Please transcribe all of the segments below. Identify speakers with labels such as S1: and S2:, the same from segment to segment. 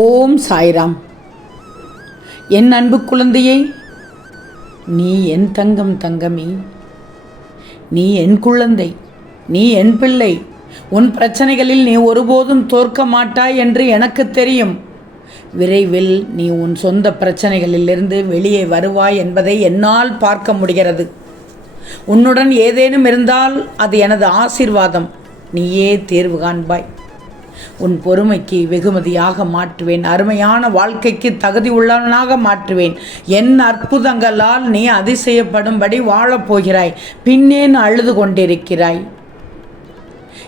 S1: ஓம் சாய்ராம். என் அன்பு குழந்தையே நீ என் தங்கம் தங்கமே. நீ என் குழந்தை நீ என் பிள்ளை. உன் பிரச்சனைகளில் நீ ஒருபோதும் தோற்க மாட்டாய் என்று எனக்கு தெரியும். விரைவில் நீ உன் சொந்த பிரச்சனைகளிலிருந்து வெளியே வருவாய் என்பதை என்னால் பார்க்க முடிகிறது. உன்னுடன் ஏதேனும் இருந்தால் அது எனது ஆசீர்வாதம். நீயே தேர்வு காண்பாய். உன் பொறுமைக்கு வெகுமதியாக மாற்றுவேன். அருமையான வாழ்க்கைக்கு தகுதி உள்ளவனாக மாற்றுவேன். என் அற்புதங்களால் நீ அதிசயப்படும்படி வாழப்போகிறாய் பின்னேன் அழுது கொண்டிருக்கிறாய்.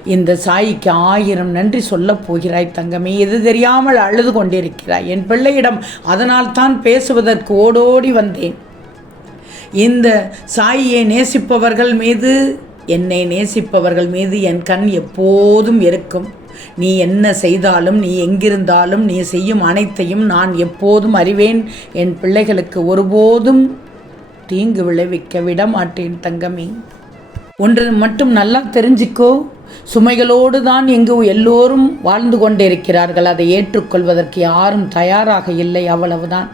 S1: இந்த சாயிக்கு ஆயிரம் நன்றி சொல்லப் போகிறாய் தங்கமே. எது தெரியாமல் அழுது கொண்டிருக்கிறாய். என் பிள்ளையிடம் அதனால் தான் பேசுவதற்கு ஓடோடி வந்தேன். இந்த சாயியை நேசிப்பவர்கள் மீது என்னை நேசிப்பவர்கள் மீது என் கண் எப்போதும் இருக்கும். நீ என்ன செய்தாலும் நீ எங்கிருந்தாலும் நீ செய்யும் அனைத்தையும் நான் எப்போதும் அறிவேன். என் பிள்ளைகளுக்கு ஒருபோதும் தீங்கு விளைவிக்க விட மாட்டேன் தங்கமே. ஒன்று மட்டும் நல்லா தெரிஞ்சுக்கோ. சுமைகளோடு தான் எங்கு எல்லோரும் வாழ்ந்து கொண்டிருக்கிறார்கள். அதை ஏற்றுக்கொள்வதற்கு யாரும் தயாராக இல்லை அவ்வளவுதான்.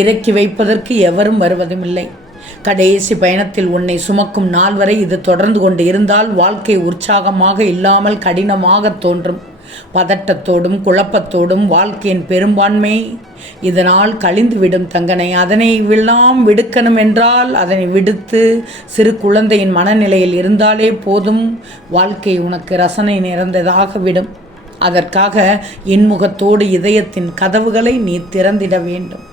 S1: இறக்கி வைப்பதற்கு எவரும் வருவதும் இல்லை கடைசி பயணத்தில் உன்னை சுமக்கும் நாள் வரை இது தொடர்ந்து கொண்டு இருந்தால் வாழ்க்கை உற்சாகமாக இல்லாமல் கடினமாக தோன்றும். பதட்டத்தோடும் குழப்பத்தோடும் வாழ்க்கையின் பெரும்பான்மை இதனால் கழிந்துவிடும் தங்கனை. அதனை விழாம் விடுக்கணும் என்றால் அதனை விடுத்து சிறு குழந்தையின் மனநிலையில் இருந்தாலே போதும். வாழ்க்கை உனக்கு ரசனை நிறைந்ததாக விடும். அதற்காக இன்முகத்தோடு இதயத்தின் கதவுகளை நீ திறந்திட வேண்டும்.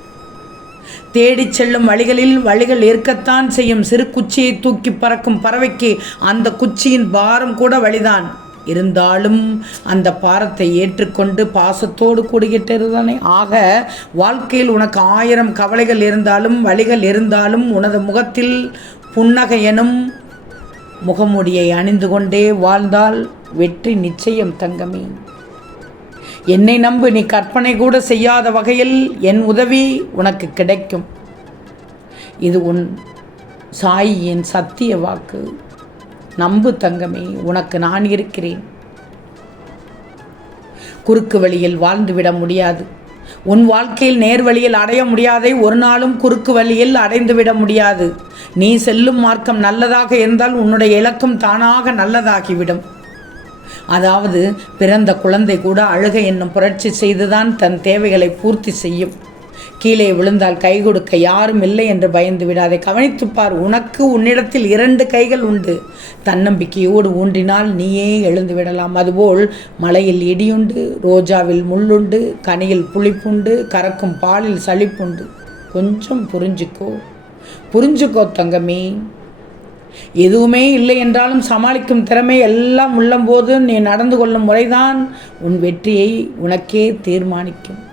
S1: தேடிச் செல்லும் வழிகளில் வழிகள் இருக்கத்தான் செய்யும். சிறு குச்சியை தூக்கி பறக்கும் பறவைக்கு அந்த குச்சியின் பாரம் கூட வழிதான். இருந்தாலும் அந்த பாரத்தை ஏற்றுக்கொண்டு பாசத்தோடு கூடுகிட்டதுதானே ஆக வாழ்க்கையில் உனக்கு ஆயிரம் கவலைகள் இருந்தாலும் வழிகள் இருந்தாலும் உனது முகத்தில் புன்னகை எனும் முகமுடியை அணிந்து கொண்டே வாழ்ந்தால் வெற்றி நிச்சயம் தங்கமே. என்னை நம்பு நீ கற்பனை கூட செய்யாத வகையில் என் உதவி உனக்கு கிடைக்கும். இது உன் சாயியின் சத்திய வாக்கு. நம்பு தங்கமே உனக்கு நான் இருக்கிறேன். குறுக்கு வழியில் வாழ்ந்துவிட முடியாது. உன் வாழ்க்கையில் நேர்வழியில் அடைய முடியாதை ஒரு நாளும் குறுக்கு வழியில் அடைந்துவிட முடியாது. நீ செல்லும் மார்க்கம் நல்லதாக இருந்தால் உன்னுடைய இலக்கம் தானாக நல்லதாகிவிடும். அதாவது பிறந்த குழந்தை கூட அழுகை என்னும் புரட்சி செய்துதான் தன் தேவைகளை பூர்த்தி செய்யும். கீழே விழுந்தால் கை கொடுக்க யாரும் இல்லை என்று பயந்து விடாதே. கவனித்துப்பார் உனக்கு உன்னிடத்தில் இரண்டு கைகள் உண்டு. தன்னம்பிக்கையோடு ஊன்றினால் நீயே எழுந்து விடலாம். அதுபோல் மலையில் இடியுண்டு ரோஜாவில் முள்ளுண்டு கனியில் புளிப்புண்டு கறக்கும் பாலில் சளிப்புண்டு. கொஞ்சம் புரிஞ்சுக்கோ. புரிஞ்சுக்கோ தங்கமே. எதுவுமே இல்லை என்றாலும் சமாளிக்கும் திறமை எல்லாம் உள்ளம்போது நீ நடந்து கொள்ளும் முறைதான் உன் வெற்றியை உனக்கே தீர்மானிக்கும்.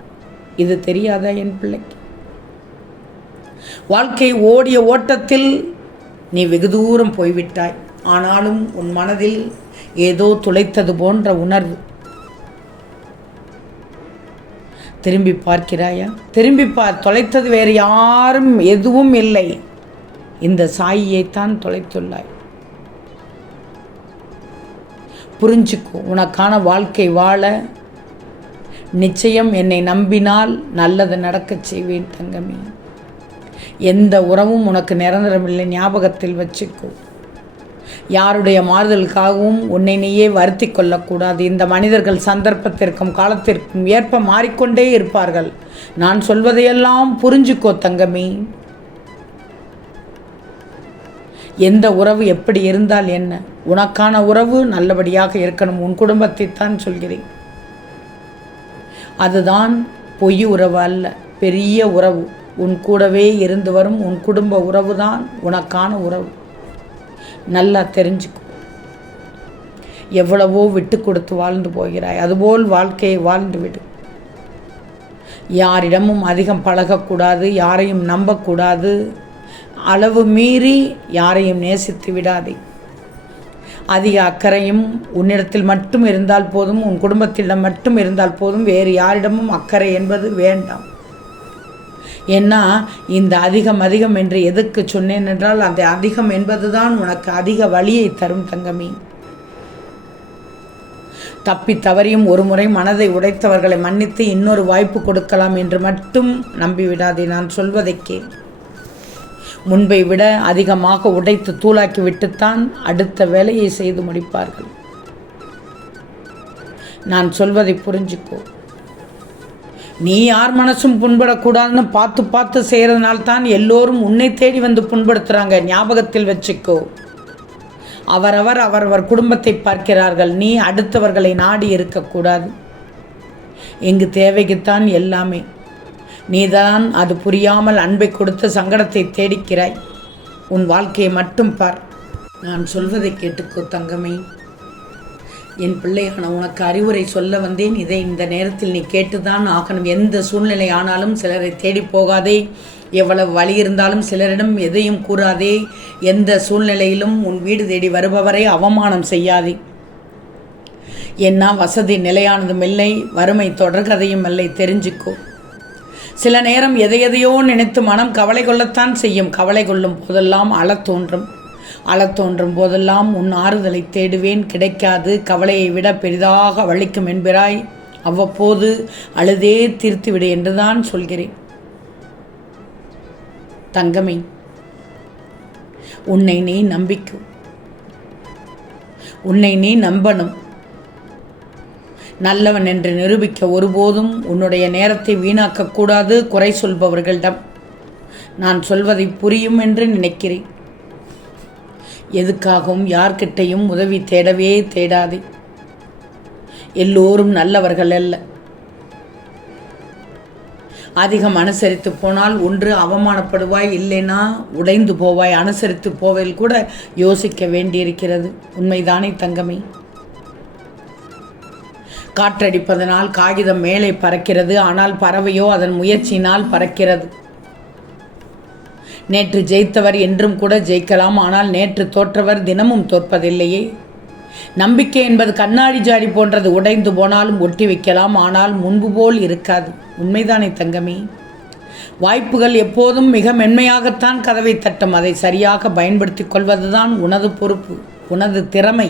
S1: இது தெரியாதா என் பிள்ளைக்கு? வாழ்க்கை ஓடிய ஓட்டத்தில் நீ வெகு தூரம் போய்விட்டாய். ஆனாலும் உன் மனதில் ஏதோ துளைத்தது போன்ற உணர்வு. திரும்பி பார்க்கிறாயா? திரும்பி பார் தொலைத்தது வேறு யாரும் எதுவும் இல்லை. இந்த சாயியைத்தான் தொலைத்துள்ளாய். புரிஞ்சுக்கோ உனக்கான வாழ்க்கை வாழ நிச்சயம் என்னை நம்பினால் நல்லது நடக்கச் செய்வேன் தங்கமே. எந்த உறவும் உனக்கு நிரந்தரமில்லை ஞாபகத்தில் வச்சுக்கோ. யாருடைய மாறுதலுக்காகவும் உன்னை நீயே வருத்தி கொள்ளக்கூடாது. இந்த மனிதர்கள் சந்தர்ப்பத்திற்கும் காலத்திற்கும் ஏற்ப மாறிக்கொண்டே இருப்பார்கள். நான் சொல்வதையெல்லாம் புரிஞ்சுக்கோ தங்கமே. எந்த உறவு எப்படி இருந்தால் என்ன? உனக்கான உறவு நல்லபடியாக இருக்கணும். உன் குடும்பத்தை தான் சொல்கிறேன். அதுதான் பொய் உறவு அல்ல. பெரிய உறவு. உன் கூடவே இருந்து வரும் உன் குடும்ப உறவு தான் உனக்கான உறவு. நல்லா தெரிஞ்சுக்கும் எவ்வளவோ விட்டு கொடுத்து வாழ்ந்து போகிறாய். அதுபோல் வாழ்க்கையை வாழ்ந்து விடு. யாரிடமும் அதிகம் பழகக்கூடாது யாரையும் நம்பக்கூடாது. அளவு மீறி யாரையும் நேசித்து விடாதே. அதிக அக்கறையும் உன்னிடத்தில் மட்டும் இருந்தால் போதும் உன் குடும்பத்திடம் மட்டும் இருந்தால் போதும் வேறு யாரிடமும் அக்கறை என்பது வேண்டாம். ஏன்னா இந்த அதிகம் அதிகம் என்று எதுக்கு சொன்னேன் என்றால் அந்த அதிகம் என்பதுதான் உனக்கு அதிக வழியை தரும் தங்கமே. தப்பி தவறியும் ஒரு முறை மனதை உடைத்தவர்களை மன்னித்து இன்னொரு வாய்ப்பு கொடுக்கலாம் என்று மட்டும் நம்பிவிடாதே நான் சொல்வதை கேள். முன்பை விட அதிகமாக உடைத்து தூளாக்கி விட்டுத்தான் அடுத்த வேலையை செய்து முடிப்பார்கள். நான் சொல்வதை புரிஞ்சுக்கோ. நீ யார் மனசும் புண்படக்கூடாதுன்னு பார்த்து பார்த்து செய்கிறதுனால தான் எல்லோரும் உன்னை தேடி வந்து புண்படுத்துகிறாங்க ஞாபகத்தில் வச்சுக்கோ. அவரவர் அவரவர் குடும்பத்தை பார்க்கிறார்கள். நீ அடுத்தவர்களை நாடி இருக்கக்கூடாது. எங்கு தேவைக்குத்தான் எல்லாமே. நீதான் அது புரியாமல் அன்பை கொடுத்து சங்கடத்தை தேடிக்கிறாய். உன் வாழ்க்கையை மட்டும் பார். நான் சொல்வதை கேட்டுக்கோ தங்கமே. என் பிள்ளையான உனக்கு அறிவுரை சொல்ல வந்தேன். இதை இந்த நேரத்தில் நீ கேட்டுதான் ஆகணும். எந்த சூழ்நிலை ஆனாலும் சிலரை தேடி போகாதே. எவ்வளவு வழி இருந்தாலும் சிலரிடம் எதையும் கூறாதே. எந்த சூழ்நிலையிலும் உன் வீடு தேடி வருபவரை அவமானம் செய்யாதே. என்ன வசதி நிலையானதும் இல்லை. வறுமை தொடர்கதையும் இல்லை. தெரிஞ்சுக்கோ. சில நேரம் எதை எதையோ நினைத்து மனம் கவலை கொள்ளத்தான் செய்யும். கவலை கொள்ளும் போதெல்லாம் அழத் தோன்றும். அழத் தோன்றும் போதெல்லாம் உன் ஆறுதலை தேடுவேன். கிடைக்காது. கவலையை விட பெரிதாக வலிக்கும் என்பாய் அவ்வப்போது அழுதே தீர்த்துவிடு என்றுதான் சொல்கிறேன். தங்கமே உன்னை நீ நம்பிக்கும். உன்னை நீ நம்பணும். நல்லவன் என்று நிரூபிக்க ஒருபோதும் உன்னுடைய நேரத்தை வீணாக்கக்கூடாது குறை சொல்பவர்களிடம். நான் சொல்வதை புரியும் என்று நினைக்கிறேன். எதுக்காகவும் யார்கிட்டையும் உதவி தேடவே தேடாதே. எல்லோரும் நல்லவர்கள் அல்ல. அதிகம் அனுசரித்து போனால் ஒன்று அவமானப்படுவாய் இல்லைனா உடைந்து போவாய். அனுசரித்து போவதில் கூட யோசிக்க வேண்டியிருக்கிறது. உண்மைதானே தங்கமே? காற்றடிப்பதனால் காகிதம் மேலே பறக்கிறது. ஆனால் பறவையோ அதன் முயற்சியினால் பறக்கிறது. நேற்று ஜெயித்தவர் என்றும் கூட ஜெயிக்கலாம். ஆனால் நேற்று தோற்றவர் தினமும் தோற்பதில்லையே. நம்பிக்கை என்பது கண்ணாடி ஜாடி போன்றது. உடைந்து போனாலும் ஒட்டி வைக்கலாம். ஆனால் முன்பு போல் இருக்காது. உண்மைதானே தங்கமே? வாய்ப்புகள் எப்போதும் மிக மென்மையாகத்தான் கதவை தட்டும். அதை சரியாக பயன்படுத்திக் கொள்வதுதான் உனது பொறுப்பு உனது திறமை.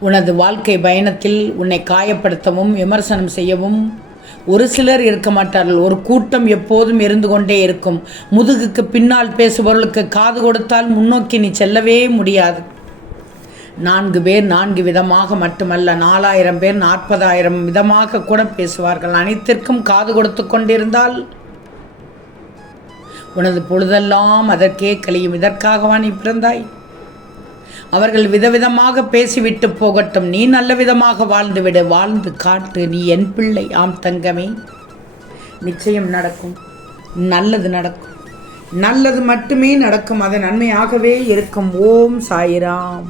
S1: உனது வாழ்க்கை பயணத்தில் உன்னை காயப்படுத்தவும் விமர்சனம் செய்யவும் ஒரு சிலர் இருக்க மாட்டார்கள். ஒரு கூட்டம் எப்போதும் இருந்து கொண்டே இருக்கும். முதுகுக்கு பின்னால் பேசுபவர்களுக்கு காது கொடுத்தால் முன்னோக்கி நீ செல்லவே முடியாது. நான்கு பேர் நான்கு விதமாக மட்டுமல்ல நாலாயிரம் பேர் நாற்பதாயிரம் விதமாக கூட பேசுவார்கள். அனைத்திற்கும் காது கொடுத்து கொண்டிருந்தால் உனது பொழுதெல்லாம் அதற்கே கழியும். இதற்காகவா நீ பிறந்தாய்? அவர்கள் விதவிதமாக பேசிவிட்டு போகட்டும். நீ நல்ல விதமாக வாழ்ந்துவிடு. வாழ்ந்து காட்டு. நீ என் பிள்ளை. ஆம் தங்கமே. நிச்சயம் நடக்கும். நல்லது நடக்கும். நல்லது மட்டுமே நடக்கும். அது நன்மையாகவே இருக்கும். ஓம் சாயிராம்.